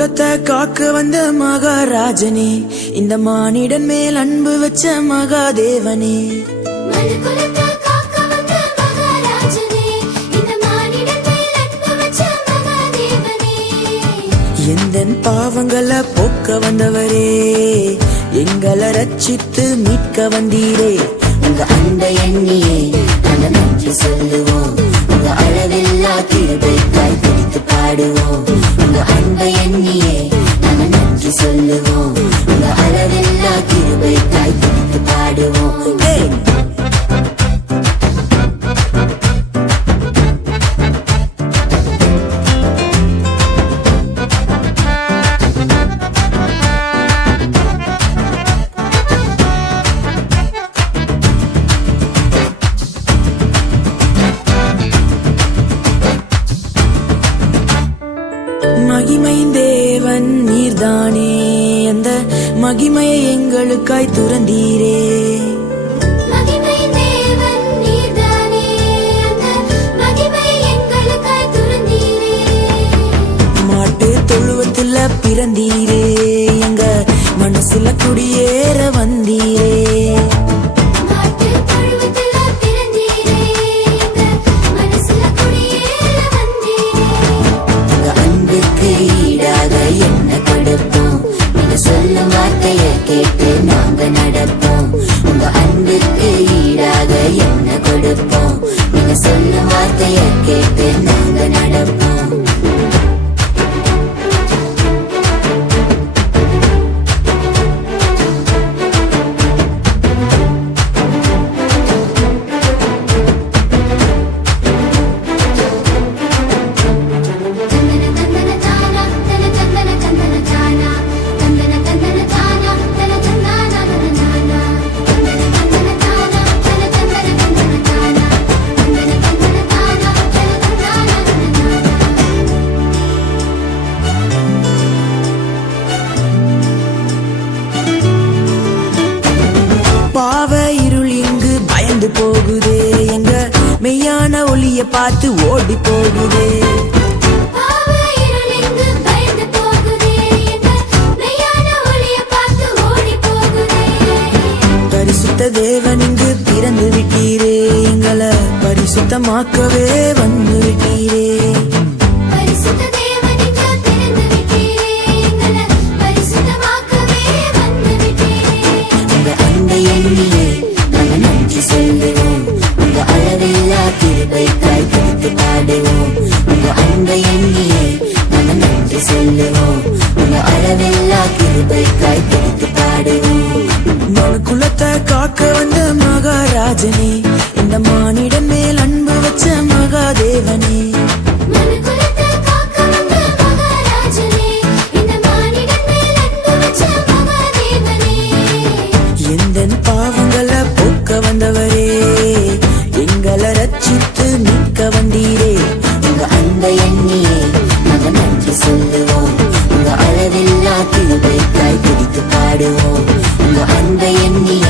குலத்தை காக்க வந்த மகாராஜனே, இந்த மானிடன் மேல் அன்பு வச்ச மகாதேவனே. எந்தன் பாவங்களை போக்க வந்தவரே, எங்களை ரட்சித்து மீட்க வந்தீரே. உங்க அன்பை எண்ணியே நாங்கள் நன்றி சொல்லுவோம். உங்க அளவில்லா கிருபைக்காய் பிடித்து பாடுவோம். உங்க அன்பை எண்ணியே நாங்கள் நன்றி சொல்லுவோம். உங்க அளவில்லா கிருபைக்காய் பிடித்து பாடுவோம். மகிமை தேவன் நீர்தானே, அந்த மகிமையை எங்களுக்காய் துறந்தீரே. மாட்டு தொழுவத்துல பிறந்தீரே, எங்க மனசுல குடியேற வந்தீரே. சொல்லும் வார்த்தையை கேட்டு நாங்க நடப்போம். உங்க அன்புக்கு ஈடாக என்ன கொடுப்போம்? நீங்க சொல்லும் வார்த்தையை கேட்டு நாங்க நடப்போம். பாவ இருள் இங்கு பயந்து போகுதே, எங்க மெய்யான ஒளிய பார்த்து ஓடி போகுதே. பரிசுத்த தேவன் இங்கு பிறந்து விட்டீரே, எங்களை பரிசுத்தமாக்கவே வந்து விட்டீரே. எண்ணியே நாங்கள் நன்றி சொல்லுவோம். உங்க அளவில்லா கிருபைக்காய் பிடித்து பாடுவோம். உங்க அன்பை எண்ணியே நாங்கள் நன்றி சொல்லுவோம். உங்க அளவில்லா கிருபைக்காய் பிடித்து பாடுவோம். குலத்தை காக்க வந்த மகாராஜனே, இந்த மானிடன் மேல் அன்பு வச்ச மகாதேவனே. பாவங்களை போக்க வந்தவரே, எங்களை ரட்சித்து மீட்க வந்தீரே. உங்க அன்பை எண்ணியே நாங்கள் நன்றி சொல்லுவோம். உங்க அளவில்லா கிருபைக்காய் பிடித்து பாடுவோம். உங்க அன்பை எண்ணியே